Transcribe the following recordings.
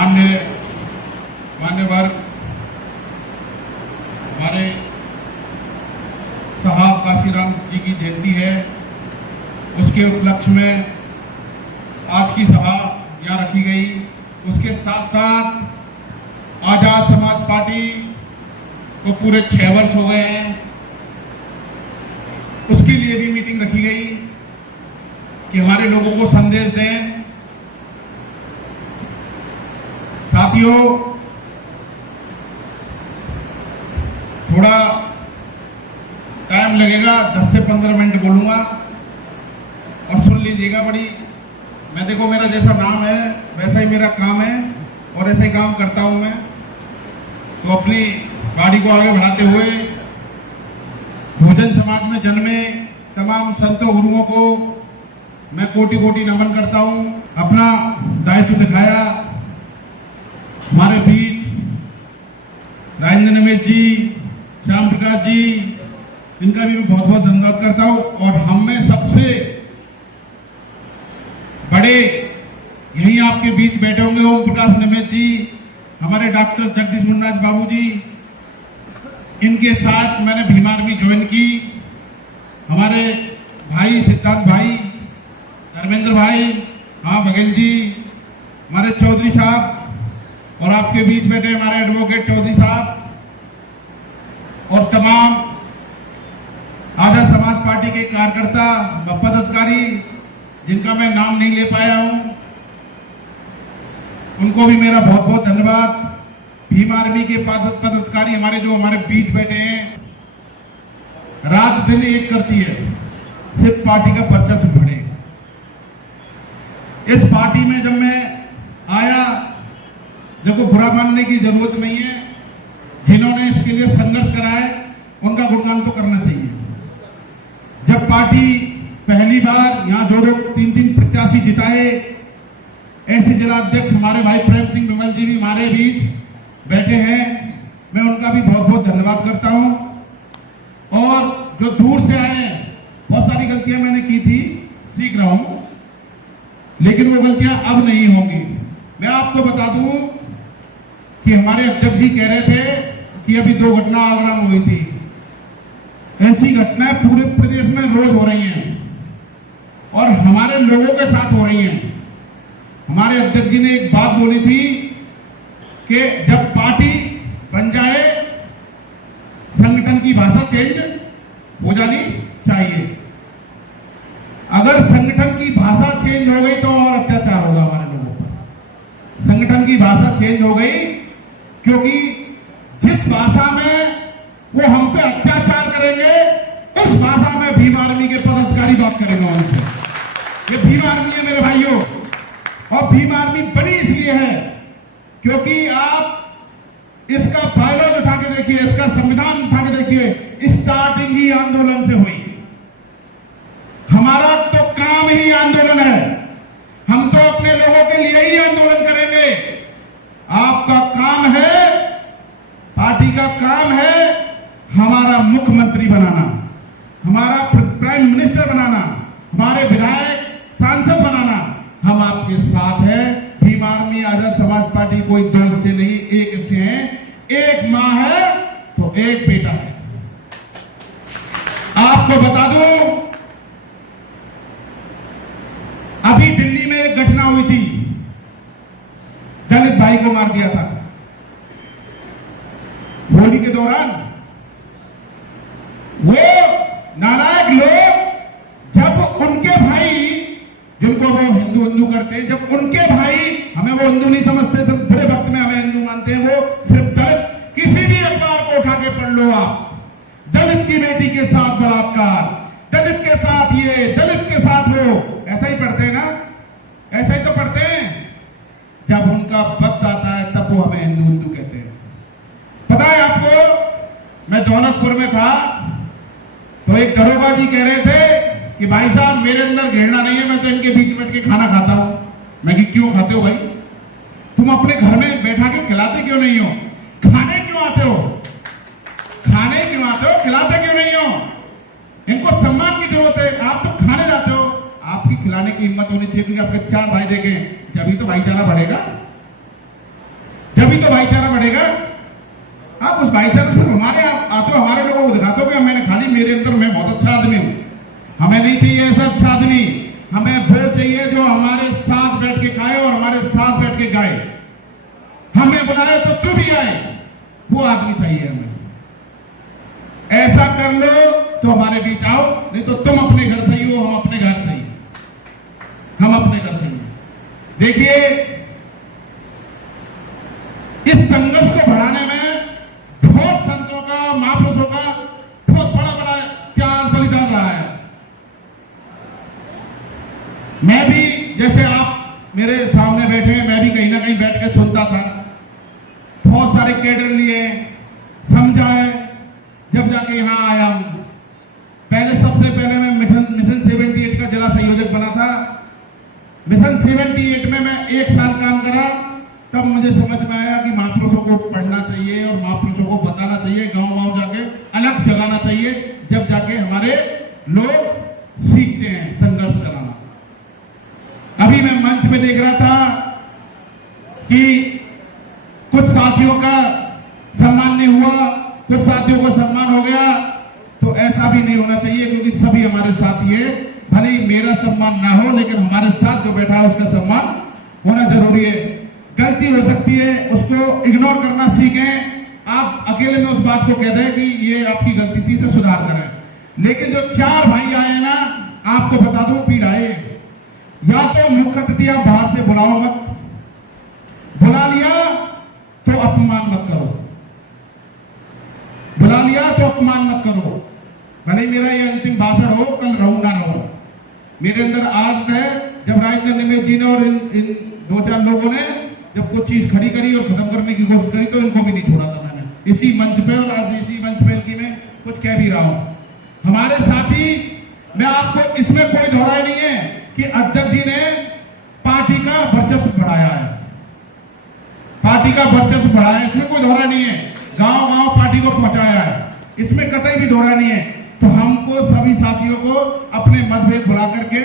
मान्यवर हमारे साहब काशीराम जी की जयंती है, उसके उपलक्ष्य में आज की सभा यहाँ रखी गई। उसके साथ साथ आजाद समाज पार्टी को पूरे 6 वर्ष हो गए हैं, उसके लिए भी मीटिंग रखी गई कि हमारे लोगों को संदेश दें। साथियों, थोड़ा टाइम लगेगा, 10 से 15 मिनट बोलूंगा और सुन लीजिएगा। मैं देखो, मेरा जैसा नाम है वैसा ही मेरा काम है और ऐसा ही काम करता हूं मैं। तो अपनी गाड़ी को आगे बढ़ाते हुए भोजन समाज में जन्मे तमाम संतों गुरुओं को मैं कोटि कोटि नमन करता हूं। अपना दायित्व दिखाया हमारे बीच राजेंद्र निमेश जी, श्याम प्रकाश जी, इनका भी मैं बहुत बहुत धन्यवाद करता हूं। और हम में सबसे बड़े यहीं आपके बीच बैठे होंगे ओम प्रकाश निमेश जी, हमारे डॉक्टर जगदीश मुन्नाथ बाबू जी, इनके साथ मैंने भीम आर्मी ज्वाइन की। हमारे भाई सिद्धांत भाई, धर्मेंद्र भाई, हाँ बघेल जी, हमारे चौधरी साहब और आपके बीच बैठे हमारे एडवोकेट चौधरी साहब और तमाम आजाद समाज पार्टी के कार्यकर्ता व पदाधिकारी जिनका मैं नाम नहीं ले पाया हूं, उनको भी मेरा बहुत बहुत धन्यवाद। भीम आर्मी के पदाधिकारी हमारे बीच बैठे हैं, रात दिन एक करती है सिर्फ पार्टी का वर्चस्व बढ़े। इस पार्टी में जब मैं आया, देखो बुरा मानने की जरूरत नहीं है, जिन्होंने इसके लिए संघर्ष करा है उनका गुणगान तो करना चाहिए। जब पार्टी पहली बार यहाँ 2-3 प्रत्याशी जिताए, ऐसे जिला अध्यक्ष हमारे भाई प्रेम सिंह विमल जी भी हमारे बीच बैठे हैं, मैं उनका भी बहुत बहुत धन्यवाद करता हूं। और जो दूर से आए हैं, बहुत सारी गलतियां मैंने की थी, सीख रहा हूं, लेकिन वो गलतियां अब नहीं होंगी। मैं आपको बता दूं कि हमारे अध्यक्ष जी कह रहे थे कि अभी 2 घटना आगरा में हुई थी। ऐसी घटनाएं पूरे प्रदेश में रोज हो रही हैं और हमारे लोगों के साथ हो रही हैं। हमारे अध्यक्ष जी ने एक बात बोली थी कि जब पार्टी बन जाए, संगठन की भाषा चेंज हो जानी चाहिए। अगर संगठन की भाषा चेंज हो गई तो और अत्याचार होगा हमारे लोगों पर। संगठन की भाषा चेंज हो गई क्योंकि जिस भाषा में वो हम पे अत्याचार करेंगे, उस भाषा में भीम आर्मी के पदाधिकारी बात करेंगे उनसे। ये भीम आर्मी है मेरे भाइयों, और भीम आर्मी बनी इसलिए है क्योंकि आप इसका बायलॉज उठा के देखिए, इसका संविधान उठा के देखिए, स्टार्टिंग ही आंदोलन से हुई। हमारा तो काम ही आंदोलन है, हम तो अपने लोगों के लिए ही आंदोलन करेंगे। आपका काम है, पार्टी का काम है हमारा मुख्यमंत्री बनाना, हमारा प्राइम मिनिस्टर बनाना, हमारे विधायक सांसद बनाना। हम आपके साथ हैं। भीम आर्मी आजाद समाज पार्टी कोई 2 से नहीं, 1 से है। एक मां है तो एक बेटा है। आपको बता दूं, अभी दिल्ली में एक घटना हुई थी, दलित भाई को मार दिया था होली के दौरान। वो नालायक लोग जब उनके भाई, जिनको वो हिंदू करते हैं, जब उनके भाई, हमें वो हिंदू नहीं समझते, सब बुरे वक्त में हमें हिंदू मानते हैं, वो सिर्फ दलित, किसी भी अखबार को उठा के पढ़ लो आप, दलित की बेटी के साथ बलात्कार, दलित के साथ ये, दलित के साथ वो, ऐसा ही पढ़ते हैं ना, ऐसा ही तो पढ़ते हैं। जब उनका वक्त आता है तब वो हमें हिंदू कहते हैं। पता है आपको, मैं दौलतपुर में था तो एक दरोगा जी कह रहे थे कि भाई साहब मेरे अंदर घृणा नहीं है, मैं तो इनके बीच बैठ के खाना खाता हूं। मैं कि क्यों खाते हो भाई? तुम अपने घर में बैठा के खिलाते क्यों नहीं हो? खाने क्यों आते हो? खाने क्यों आते हो? खिलाते क्यों नहीं हो? इनको सम्मान की जरूरत है। आप तो खाने जाते हो, आपकी खिलाने की हिम्मत होनी चाहिए क्योंकि आपके 4 भाई देखें, जब ही तो भाईचारा बढ़ेगा। जब ही तो भाईचारा बढ़ेगा। आप उस भाईचारे सिर्फ हमारे आते हो, हमारे लोगों को दिखाते हो कि मैंने खाली मेरे अंदर मैं बहुत अच्छा आदमी हूं। हमें नहीं चाहिए ऐसा अच्छा आदमी, हमें वो चाहिए जो हमारे साथ बैठ के खाए और हमारे साथ बैठ के गाए। हमें बुलाए तो तू भी आए, वो आदमी चाहिए हमें। ऐसा कर लो तो हमारे बीच आओ, नहीं तो तुम अपने घर सही हो, हम अपने घर सही, हम अपने घर सही। देखिए, इस संघर्ष को बढ़ाने में बहुत संतों का, महापुरुषों का बहुत बड़ा बड़ा त्याग बलिदान रहा है। मैं भी, जैसे आप मेरे सामने बैठे हैं, मैं भी कहीं ना कहीं बैठ के सुनता था, बहुत सारे कैडर लिए, समझाए, जब जाके यहां आया हूं। पहले सबसे पहले मैं मिशन 78 का जिला संयोजक बना था। मिशन 78 में मैं 1 साल काम करा, तब मुझे समझ में आया कि महापुरुषों को पढ़ना चाहिए और महापुरुषों को बताना चाहिए, गांव-गांव जाके अलग जगाना चाहिए, जब जाके हमारे लोग सीखते हैं संघर्ष कराना। अभी मैं मंच पे देख रहा था कि कुछ साथियों का सम्मान नहीं हुआ, कुछ साथियों का सम्मान हो गया, तो ऐसा भी नहीं होना चाहिए, क्योंकि सभी हमारे साथी है। भले ही मेरा सम्मान ना हो, लेकिन हमारे साथ जो बैठा है उसका सम्मान होना जरूरी है। गलती हो सकती है, उसको इग्नोर करना सीखें। आप अकेले में उस बात को कह दें कि ये आपकी गलती थी, इसे सुधार करें। लेकिन जो 4 भाई आए हैं ना, आपको बता दूं, पीड़ाए, या तो मुख्य अतिथि आप बाहर से बुलाओ मत, बुला लिया तो अपमान मत करो, बुला लिया तो अपमान मत करो। भले मेरा ये अंतिम भाषण हो, कल रहूं ना रहूं, मेरे अंदर आदत है, जब राजेंद्र निमेश जी ने और इन 2-4 लोगों ने जब कुछ चीज खड़ी करी और खत्म करने की कोशिश करी, तो इनको भी नहीं छोड़ा था मैंने इसी मंच पे, और आज इसी मंच पे इनकी मैं कुछ कह भी रहा हूं। हमारे साथी, मैं आपको इसमें कोई दोहराई नहीं है कि अध्यक्ष जी ने पार्टी का वर्चस्व बढ़ाया है, पार्टी का वर्चस्व बढ़ाया, इसमें कोई दोहरा नहीं है। गांव-गांव पार्टी को पहुंचाया है, इसमें कतई भी दोहरा नहीं है। तो हमको सभी साथियों को अपने मतभेद भुला करके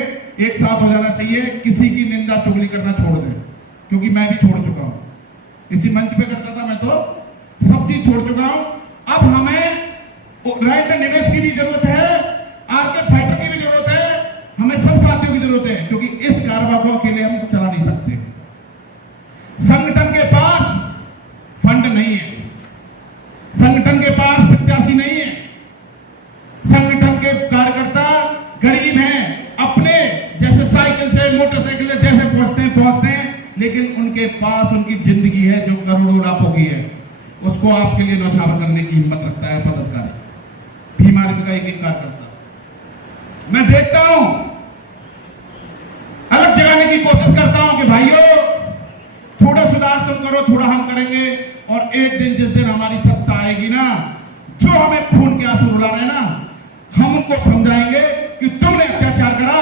एक साथ हो जाना चाहिए, किसी की निंदा चुगली करना छोड़ दें, क्योंकि मैं भी छोड़ चुका हूं। इसी मंच पे करता था मैं, तो सब चीज छोड़ चुका हूं। अब हमें राजेंद्र निमेश की भी जरूरत है, आरके फाइटर की भी जरूरत है, हमें सब साथियों की जरूरत है, क्योंकि इस कारवा को अकेले हम चला नहीं सकते। संगठन के पास फंड नहीं है, संगठन के पास प्रत्याशी नहीं है, संगठन के कार्यकर्ता गरीब हैं, अपने जैसे साइकिल से, मोटरसाइकिल से जैसे पहुंचते हैं, लेकिन उनके पास उनकी जिंदगी है जो करोड़ों लाखों की है, उसको आपके लिए न्यौछावर करने की हिम्मत रखता है पदाधिकारी, भीम आर्मी का एक कार्यकर्ता। मैं देखता हूं, अलग जगाने की कोशिश करता हूं कि भाइयों थोड़ा सुधार तुम करो, थोड़ा हम करेंगे, और एक दिन जिस दिन हमारी सत्ता आएगी ना, जो हमें खून के आंसू रुला रहे हैं ना, हम उनको समझाएंगे कि तुमने अत्याचार करा।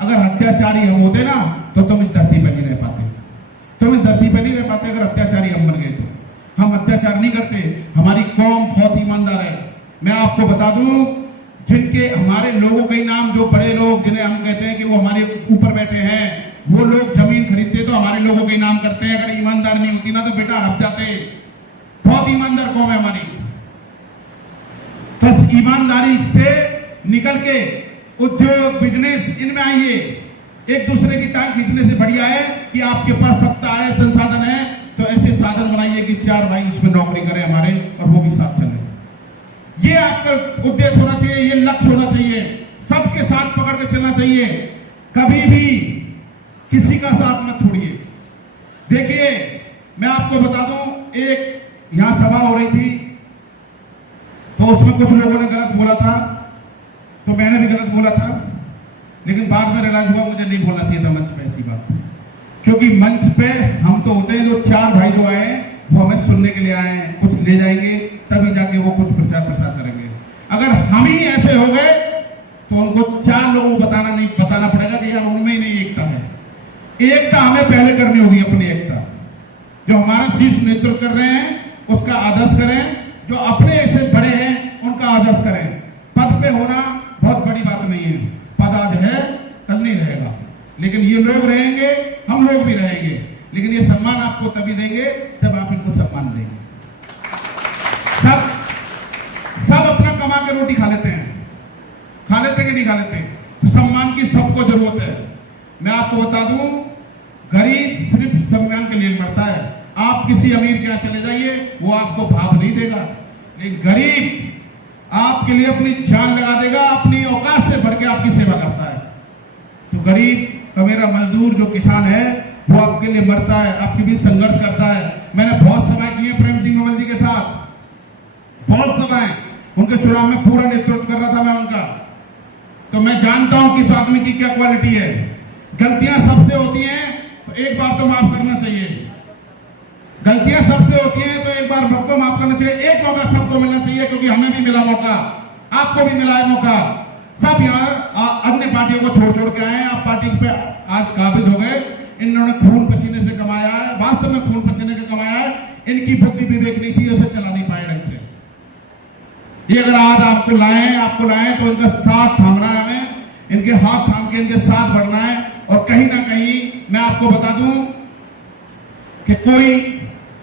अगर अत्याचारी हम होते ना, तो तुम इस धरती पर नहीं रह पाते, तुम इस धरती पर नहीं रह पाते अगर अत्याचारी हम बन गए तो। हम अत्याचार नहीं करते, हमारी कौम बहुत ईमानदार है। मैं आपको बता दूं, जिनके हमारे लोगों के नाम, जो बड़े लोग जिन्हें हम कहते हैं कि वो हमारे ऊपर बैठे हैं, वो लोग जमीन खरीदते तो हमारे लोगों के नाम करते हैं। अगर ईमानदार नहीं होती ना, तो बेटा हड़प जाते। बहुत ईमानदार कौम है हमारी। तो ईमानदारी से निकल के उद्योग, बिजनेस, इनमें आइए। एक दूसरे की टांग खींचने से बढ़िया है कि आपके पास सत्ता है, संसाधन है, तो ऐसे साधन बनाइए कि 4 भाई उसमें नौकरी करें हमारे, और वो भी साथ चले। ये आपका उद्देश्य होना चाहिए, ये लक्ष्य होना चाहिए, सबके साथ पकड़ के चलना चाहिए। कभी भी किसी का साथ मत छोड़िए। देखिए, मैं आपको बता दूं, एक यहां सभा हो रही थी, तो उसमें कुछ लोगों ने गलत बोला था, तो मैंने भी गलत बोला था, लेकिन बाद में रियलाइज हुआ मुझे नहीं बोलना चाहिए था मंच पे ऐसी बात, क्योंकि मंच पे हम तो होते हैं, जो 4 भाई जो आए वो हमें सुनने के लिए आए हैं, कुछ ले जाएंगे, तभी जाके वो कुछ प्रचार प्रसार करेंगे। अगर हम ही ऐसे हो गए तो उनको 4 लोगों को बताना पड़ेगा कि यार उनमें ही नहीं एकता है। एकता हमें पहले करनी होगी, अपनी एकता। जो हमारा शीर्ष नेतृत्व कर रहे हैं उसका आदर्श करें, जो अपने ऐसे बड़े हैं उनका आदर्श करें। पद पे होना बहुत बड़ी बात नहीं है, पद आज है कल नहीं रहेगा, लेकिन ये लोग रहेंगे, हम लोग भी रहेंगे। लेकिन ये सम्मान आपको तभी देंगे जब आप इनको आपको सम्मान देंगे। सब सब अपना कमा के रोटी खा लेते हैं, खा लेते कि नहीं खा लेते? तो सम्मान की सबको जरूरत है। मैं आपको बता दूं, गरीब सिर्फ सम्मान के लिए मरता है। आप किसी अमीर के यहाँ चले जाइए, वो आपको भाव नहीं देगा, लेकिन गरीब आपके लिए अपनी जान लगा देगा, अपनी औकात से बढ़ के आपकी सेवा करता है। तो गरीब का मेरा मजदूर जो किसान है वो आपके लिए मरता है, आपके बीच संघर्ष करता है। मैंने बहुत सभाएं की है प्रेम सिंह नवल जी के साथ, बहुत सभाएं, उनके चुनाव में पूरा नेतृत्व कर रहा था मैं उनका। तो मैं जानता हूं कि इस आदमी की क्या क्वालिटी है। गलतियां सबसे होती हैं तो एक बार तो माफ करना चाहिए, गलतियां सबसे होती हैं तो एक बार सबको माफ करना चाहिए। एक मौका सबको मिलना चाहिए, क्योंकि हमें भी मिला मौका, आपको भी मिला है मौका। सब यहाँ अन्य पार्टियों को छोड़ छोड़ के आए हैं, आप पार्टी पे आज काबिज हो गए। इन्होंने खून पसीने से कमाया है, वास्तव में खून पसीने से कमाया है। इनकी बुद्धि विवेक नहीं थी, उसे चला नहीं पाए ढंग से। ये अगर आज आपको लाए तो इनका साथ थामना है, हमें इनके हाथ थाम के इनके साथ बढ़ना है। और कहीं ना कहीं मैं आपको बता दूं कि कोई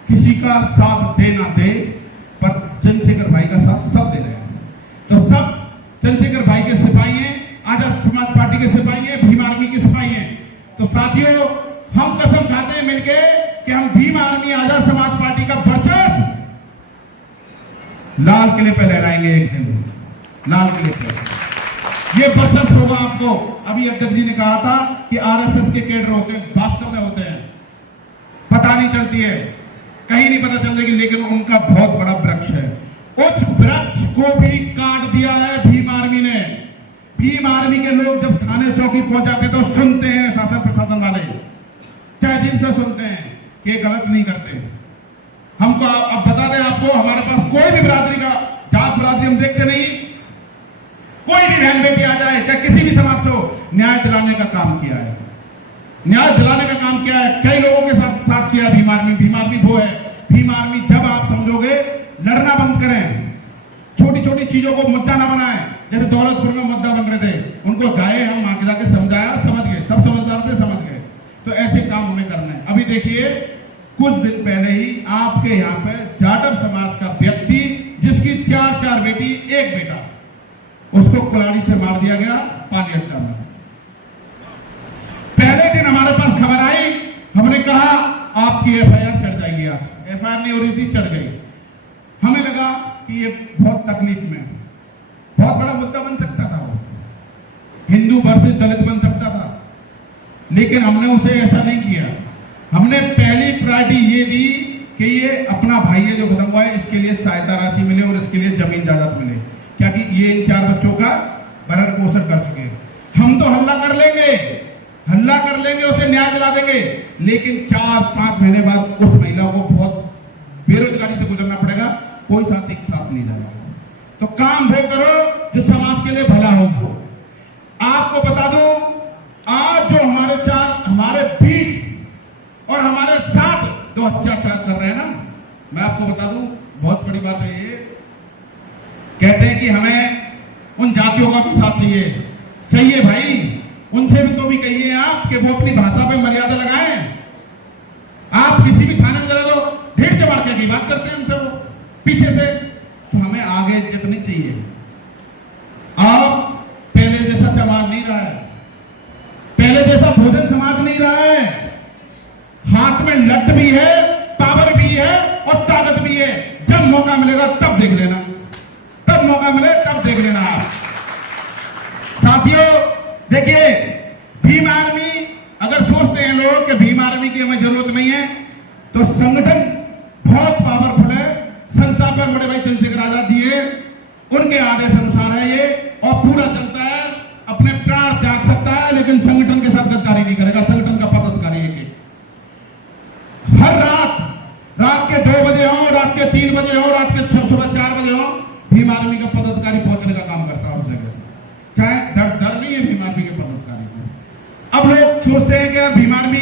किसी का साथ दे ना दे, पर चंद्रशेखर भाई का साथ सब दे रहे हैं। तो सब चंद्रशेखर भाई के सिपाही हैं, आजाद समाज पार्टी के सिपाही हैं, भीम आर्मी के सिपाही हैं। तो साथियों, हम कसम खाते हैं मिलके कि हम भीम आर्मी आजाद समाज पार्टी का वर्चस्व लाल किले पे लहराएंगे एक दिन, लाल किले पे। ये वर्चस्व होगा आपको। अभी अध्यक्ष जी ने कहा था कि आरएसएस के कैडर होते हैं, वास्तव में होते हैं, पता नहीं चलती है, कहीं नहीं पता चल रही, लेकिन उनका बहुत बड़ा वृक्ष है। उस वृक्ष को भी काट दिया है भीम आर्मी ने। भीम आर्मी के लोग जब थाने चौकी पहुंच जाते तो सुनते हैं शासन प्रशासन वाले, तहजीब से सुनते हैं कि गलत नहीं करते। हमको अब बता दें आपको, हमारे पास कोई भी बिरादरी का जात बिरादरी हम देखते नहीं, कोई भी बहन बेटी आ जाए, चाहे किसी भी समाज से हो, न्याय दिलाने का काम किया है, न्याय दिलाने का काम किया है। कई लोगों के साथ किया भीम आर्मी। भीम आर्मी वो है, भीम आर्मी जब आप समझोगे, लड़ना बंद करें, छोटी छोटी चीजों को मुद्दा ना बनाएं। जैसे दौलतपुर में मुद्दा बन रहे थे, उनको गाए हम, आगे जाके समझाया, समझ गए, सब समझदार थे, समझ गए। तो ऐसे काम हमें करना है। अभी देखिए, कुछ दिन पहले ही आपके यहाँ पे जाटव समाज का व्यक्ति, जिसकी 4 बेटी 1 बेटा, उसको कुल्हाड़ी से मार दिया गया पानी अड्डा में। पहले दिन हमारे पास खबर आई, हमने कहा आपकी एफआईआर चढ़ जाएगी। आज एफआईआर नहीं हो रही थी, चढ़ गई। हमें लगा कि ये बहुत तकलीफ में, बहुत बड़ा मुद्दा बन सकता था, वो हिंदू वर्सेस दलित बन सकता था, लेकिन हमने उसे ऐसा नहीं किया। हमने पहली प्रायोरिटी ये दी कि ये अपना भाई है जो खत्म हुआ है, इसके लिए सहायता राशि मिले और इसके लिए जमीन जायदाद मिले, क्या कि ये इन 4 बच्चों का भरण पोषण कर चुके हैं। हम तो हल्ला कर लेंगे, उसे न्याय दिला देंगे, लेकिन 4-5 महीने बाद उस महिला को बहुत बेरोजगारी से गुजरना पड़ेगा, कोई साथ नहीं जाएगा। तो काम वो करो जो समाज के लिए भला हो। आपको बता दूं, आज जो हमारे बीच और हमारे साथ जो अत्याचार कर रहे हैं ना, मैं आपको बता दूं, बहुत बड़ी बात है ये। कहते हैं कि हमें उन जातियों का भी साथ चाहिए भाई, उनसे भी तो भी कहिए आप कि वो अपनी भाषा पे मर्यादा लगाएं। आप किसी भी थाने में चले दो, ढेर चमार की बात करते हैं उनसे, वो पीछे से। तो हमें आगे इज्जत नहीं चाहिए। अब पहले जैसा चमार नहीं रहा है, पहले जैसा भोजन समाज नहीं रहा है। हाथ में लट भी है, पावर भी है और ताकत भी है। जब मौका मिलेगा तब देख लेना, तब मौका मिले तब देख लेना। आप साथियों देखिए, भीम आर्मी, अगर सोचते हैं लोग कि भीम आर्मी की हमें जरूरत नहीं है, तो संगठन बहुत पावरफुल है। संस्थापक बड़े भाई चंद्रशेखर आजाद जी है, उनके आदेश अनुसार है ये, और पूरा चलता है। अपने प्राण त्याग सकता है, लेकिन संगठन के साथ गद्दारी नहीं करेगा। संगठन का पदाधिकारी है कि हर रात के 2 बजे हो, रात के 3 बजे हो, रात के सुबह 4 बजे हो, भीम आर्मी का पदाधिकारी पहुंचने का काम करता है उस जगह। चाहे डर नहीं है भीम आर्मी के पदाधिकारी को। अब लोग सोचते हैं कि भीम आर्मी